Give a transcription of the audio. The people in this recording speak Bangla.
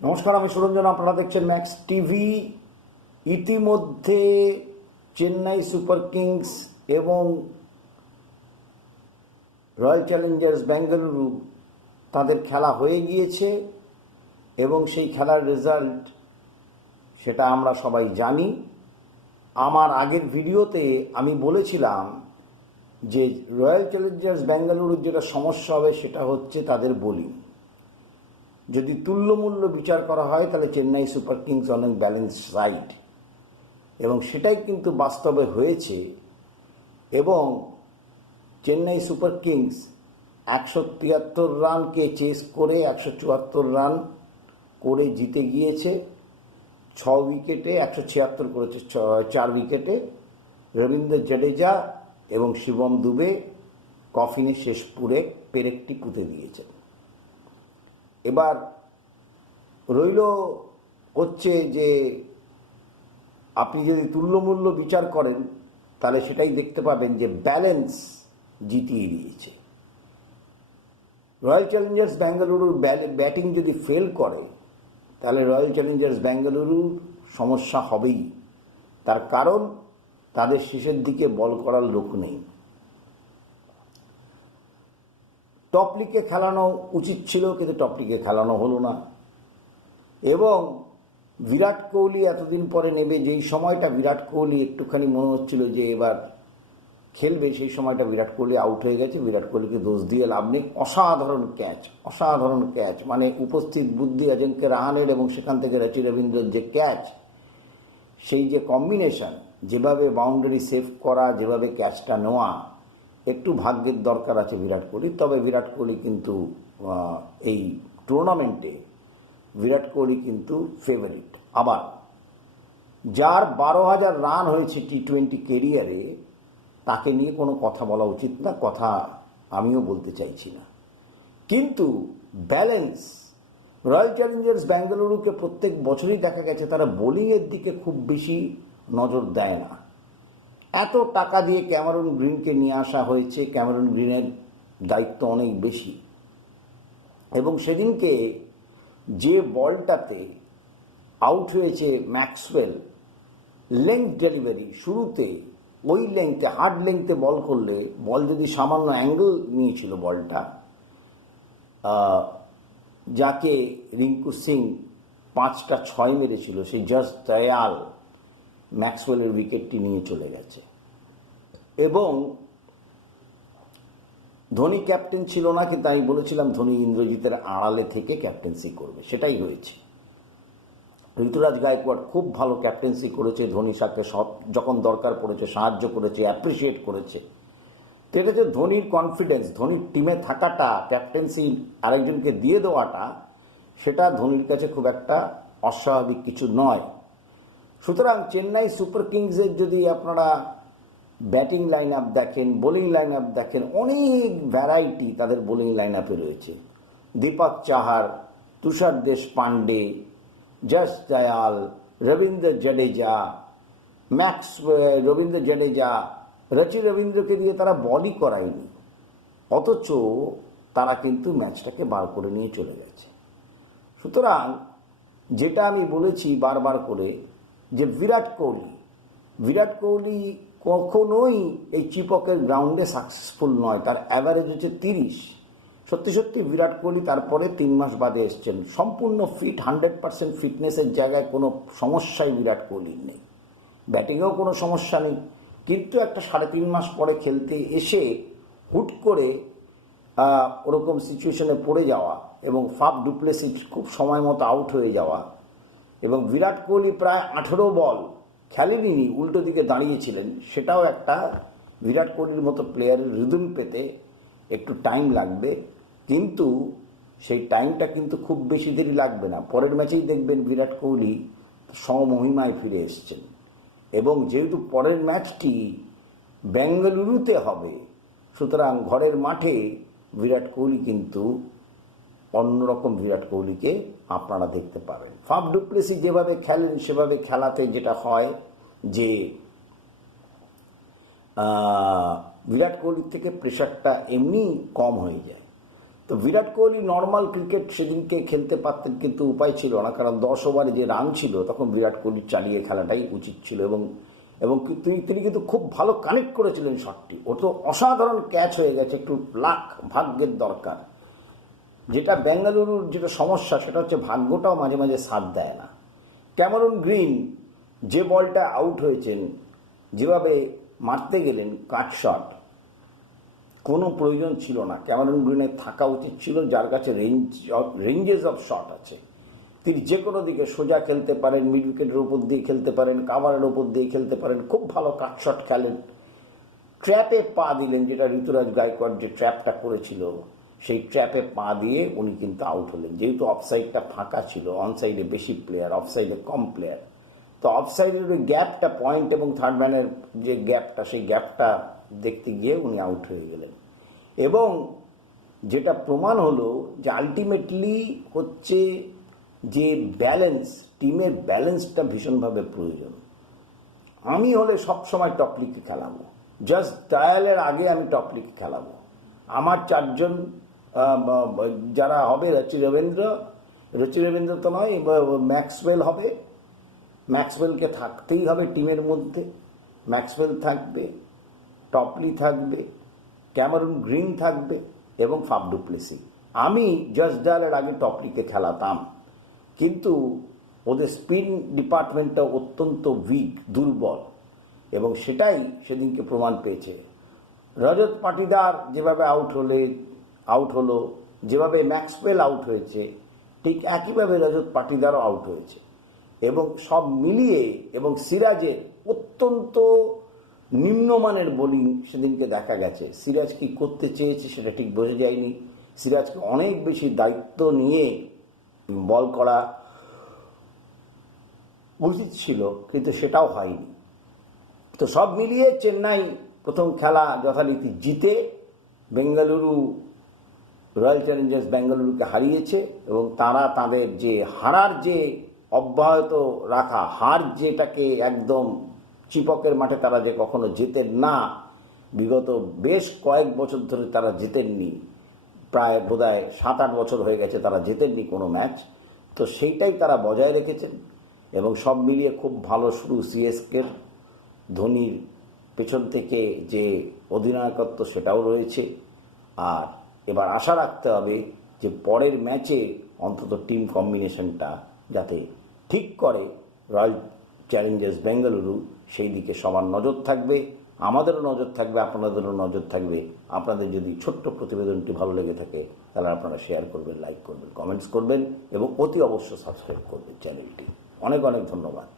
নমস্কার, আমি সুরঞ্জন। আপনারা দেখছেন ম্যাক্স টিভি। ইতিমধ্যে চেন্নাই সুপার কিংস এবং রয়্যাল চ্যালেঞ্জার্স বেঙ্গালুরু তাদের খেলা হয়ে গিয়েছে এবং সেই খেলার রেজাল্ট সেটা আমরা সবাই জানি। আমার আগের ভিডিওতে আমি বলেছিলাম যে রয়্যাল চ্যালেঞ্জার্স বেঙ্গালুরুর যেটা সমস্যা হবে সেটা হচ্ছে তাদের বোলিং। যদি তুল্যমূল্য বিচার করা হয় তাহলে চেন্নাই সুপার কিংস অনেক ব্যালেন্স সাইড, এবং সেটাই কিন্তু বাস্তবে হয়েছে। এবং চেন্নাই সুপার কিংস 173 রানকে চেস করে 174 রান করে জিতে গিয়েছে। 6 উইকেটে 176 করেছে, 4 উইকেটে। রবীন্দ্র জাডেজা এবং শিবম দুবে কফিনে শেষ পেরেকটি পুঁতে দিয়েছে। এবার রইল হচ্ছে যে আপনি যদি তুল্যমূল্য বিচার করেন তাহলে সেটাই দেখতে পাবেন যে ব্যালেন্স জিতিয়ে দিয়েছে। রয়্যাল চ্যালেঞ্জার্স বেঙ্গালুরুর ব্যাটিং যদি ফেল করে তাহলে রয়্যাল চ্যালেঞ্জার্স বেঙ্গালুরুর সমস্যা হবেই। তার কারণ তাদের শেষের দিকে বল করার লোক নেই। টপ লিগে খেলানো উচিত ছিল, কিন্তু টপ লিগে খেলানো হলো না। এবং বিরাট কোহলি এতদিন পরে নেবে, যেই সময়টা বিরাট কোহলি একটুখানি মনে হচ্ছিল যে এবার খেলবে, সেই সময়টা বিরাট কোহলি আউট হয়ে গেছে। বিরাট কোহলিকে দোষ দিয়ে লাভ নেই। অসাধারণ ক্যাচ, মানে উপস্থিত বুদ্ধি অজিঙ্ক্য রাহানের এবং সেখান থেকে রচি রবীন্দ্রর যে ক্যাচ, সেই যে কম্বিনেশন, যেভাবে বাউন্ডারি সেভ করা, যেভাবে ক্যাচটা নেওয়া, একটু ভাগ্যের দরকার আছে বিরাট কোহলি। তবে বিরাট কোহলি কিন্তু এই টুর্নামেন্টে বিরাট কোহলি কিন্তু ফেভারিট। আবার যার 12,000 রান হয়েছে টি-20 কেরিয়ারে, তাকে নিয়ে কোনো কথা বলা উচিত না, কথা আমিও বলতে চাইছি না। কিন্তু ব্যালেন্স, রয়্যাল চ্যালেঞ্জার্স বেঙ্গালুরুকে প্রত্যেক বছরই দেখা গেছে তারা বোলিংয়ের দিকে খুব বেশি নজর দেয় না। এত টাকা দিয়ে ক্যামেরন গ্রিনকে নিয়ে আসা হয়েছে, ক্যামেরন গ্রিনের দায়িত্ব অনেক বেশি। এবং সেদিনকে যে বলটাতে আউট হয়েছে ম্যাক্সওয়েল, লেংথ ডেলিভারি শুরুতে, ওই লেংথে, হার্ড লেংথে বল করলে, বল যদি সামান্য অ্যাঙ্গেল নিয়েছিল বলটা, যাকে রিঙ্কু সিং 5টা 6 মেরেছিল, সেই জাস্ট দয়াল ম্যাক্সওয়েলের উইকেটটি নিয়ে চলে গেছে। এবং ধোনি ক্যাপ্টেন ছিল না, কিন্তু আমি বলেছিলাম ধোনি ইন্দ্রজিতের আড়ালে থেকে ক্যাপ্টেন্সি করবে, সেটাই হয়েছে। ঋতুরাজ গায়কোয়াড় খুব ভালো ক্যাপ্টেন্সি করেছে, ধোনি সাথে সব যখন দরকার পড়েছে সাহায্য করেছে, অ্যাপ্রিসিয়েট করেছে। তো এটা যে ধোনির কনফিডেন্স, ধোনির টিমে থাকাটা, ক্যাপ্টেন্সি আরেকজনকে দিয়ে দেওয়াটা, সেটা ধোনির কাছে খুব একটা অস্বাভাবিক কিছু নয়। সুতরাং চেন্নাই সুপার কিংসের যদি আপনারা ব্যাটিং লাইন আপ দেখেন, বোলিং লাইন আপ দেখেন, অনেক ভ্যারাইটি তাদের বোলিং লাইন আপে রয়েছে। দীপক চাহার, তুষার দেশপান্ডে, যশ দয়াল, রবীন্দ্র জাডেজা, রবীন্দ্র জাডেজা, রচি রবীন্দ্রকে দিয়ে তারা বলই করায়নি, অথচ তারা কিন্তু ম্যাচটাকে বার করে নিয়ে চলে গেছে। সুতরাং যেটা আমি বলেছি বারবার করে, যে বিরাট কোহলি কখনোই এই চিপকের গ্রাউন্ডে সাকসেসফুল নয়। তার অ্যাভারেজ হচ্ছে 30। সত্যি বিরাট কোহলি তারপরে 3 মাস বাদে এসছেন, সম্পূর্ণ ফিট, 100% ফিটনেসের জায়গায় কোনো সমস্যাই বিরাট কোহলির নেই। ব্যাটিংয়েও কোনো সমস্যা নেই, কিন্তু একটা 3.5 মাস পরে খেলতে এসে হুট করে ওরকম সিচুয়েশনে পড়ে যাওয়া, এবং ফাফ ডুপ্লেসি খুব সময় মতো আউট হয়ে যাওয়া, এবং বিরাট কোহলি প্রায় 18 বল খেলেনি, উল্টো দিকে দাঁড়িয়েছিলেন, সেটাও একটা বিরাট কোহলির মতো প্লেয়ারের রিদম পেতে একটু টাইম লাগবে। কিন্তু সেই টাইমটা কিন্তু খুব বেশি দেরি লাগবে না। পরের ম্যাচেই দেখবেন বিরাট কোহলি স্বমহিমায় ফিরে এসছেন। এবং যেহেতু পরের ম্যাচটি বেঙ্গালুরুতে হবে, সুতরাং ঘরের মাঠে বিরাট কোহলি কিন্তু অন্যরকম বিরাট কোহলিকে আপনারা দেখতে পাবেন। ফাফ ডুপ্লেসি যেভাবে খেলেন সেভাবে খেলাতে যেটা হয় যে বিরাট কোহলির থেকে প্রেশারটা এমনি কম হয়ে যায়। তো বিরাট কোহলি নর্মাল ক্রিকেট সেদিনকে খেলতে পারতেন, কিন্তু উপায় ছিল না, কারণ 10 ওভারে যে রান ছিল তখন বিরাট কোহলি চালিয়ে খেলাটাই উচিত ছিল। এবং তিনি কিন্তু খুব ভালো কানেক্ট করেছিলেন শটটি। ও তো অসাধারণ ক্যাচ হয়ে গেছে, একটু লাক ভাগ্যের দরকার। যেটা বেঙ্গালুরুর যেটা সমস্যা সেটা হচ্ছে ভাগ্যটাও মাঝে মাঝে সাথ দেয় না। ক্যামেরন গ্রিন যে বলটা আউট হয়েছেন, যেভাবে মারতে গেলেন কাট শট, কোনো প্রয়োজন ছিল না। ক্যামেরন গ্রিনের থাকা উচিত ছিল, যার কাছে রেঞ্জেস অফ শট আছে। তিনি যে কোনো দিকে সোজা খেলতে পারেন, মিড উইকেটের উপর দিয়ে খেলতে পারেন, কাভারের উপর দিয়ে খেলতে পারেন, খুব ভালো কাট শট খেলেন। ট্র্যাপে পা দিলেন, যেটা ঋতুরাজ গায়কোয়াড় যে ট্র্যাপটা করেছিল, সেই ট্র্যাপে পা দিয়ে উনি কিন্তু আউট হলেন। যেহেতু অফসাইডটা ফাঁকা ছিল, অনসাইডে বেশি প্লেয়ার, অফসাইডে কম প্লেয়ার, তো অফসাইডের ওই গ্যাপটা, পয়েন্ট এবং থার্ড ম্যানের যে গ্যাপটা, সেই গ্যাপটা দেখতে গিয়ে উনি আউট হয়ে গেলেন। এবং যেটা প্রমাণ হলো যে আলটিমেটলি হচ্ছে যে ব্যালেন্স, টিমের ব্যালেন্সটা ভীষণভাবে প্রয়োজন। আমি হলে সবসময় টপ লিগে খেলাবো, জাস্ট ট্রায়ালের আগে আমি টপ লিগে খেলাবো। আমার 4জন যারা হবে, রচি রবীন্দ্র তো নয়, ম্যাক্সওয়েল হবে, ম্যাক্সওয়েলকে থাকতেই হবে টিমের মধ্যে। ম্যাক্সওয়েল থাকবে, টপলি থাকবে, ক্যামেরন গ্রিন থাকবে এবং ফাফ ডু প্লেসি। আমি জসডালের আগে টপলিকে খেলাতাম, কিন্তু ওদের স্পিন ডিপার্টমেন্টটা অত্যন্ত উইক, দুর্বল, এবং সেটাই সেদিনকে প্রমাণ পেয়েছে। রজত পাটিদার যেভাবে আউট হলো, যেভাবে ম্যাক্সওয়েল আউট হয়েছে, ঠিক একইভাবে রজত পাটিদারও আউট হয়েছে। এবং সব মিলিয়ে, এবং সিরাজের অত্যন্ত নিম্নমানের বোলিং সেদিনকে দেখা গেছে। সিরাজ কি করতে চেয়েছে সেটা ঠিক বোঝা যায়নি। সিরাজকে অনেক বেশি দায়িত্ব নিয়ে বল করা উচিত ছিল, কিন্তু সেটাও হয়নি। তো সব মিলিয়ে চেন্নাই প্রথম খেলা যথারীতি জিতে বেঙ্গালুরু, রয়্যাল চ্যালেঞ্জার্স বেঙ্গালুরুকে হারিয়েছে। এবং তারা তাদের যে হারার যে অব্যাহত রাখা, হার যেটাকে একদম চিপকের মাঠে তারা যে কখনো জেতেন না, বিগত বেশ কয়েক বছর ধরে তারা জেতেননি, প্রায় বোধহয় 7-8 বছর হয়ে গেছে তারা জেতেননি কোনো ম্যাচ, তো সেইটাই তারা বজায় রেখেছেন। এবং সব মিলিয়ে খুব ভালো শুরু সিএসকের। ধোনির পেছন থেকে যে অধিনায়কত্ব সেটাও রয়েছে। আর এবার আশা রাখতে হবে যে পরের ম্যাচে অন্তত টিম কম্বিনেশনটা যাতে ঠিক করে রয়্যাল চ্যালেঞ্জার্স বেঙ্গালুরু, সেই দিকে সবার নজর থাকবে, আমাদেরও নজর থাকবে, আপনাদেরও নজর থাকবে। আপনাদের যদি ছোট্ট প্রতিবেদনটি ভালো লেগে থাকে তাহলে আপনারা শেয়ার করবেন, লাইক করবেন, কমেন্টস করবেন এবং অতি অবশ্য সাবস্ক্রাইব করবেন চ্যানেলটি। অনেক অনেক ধন্যবাদ।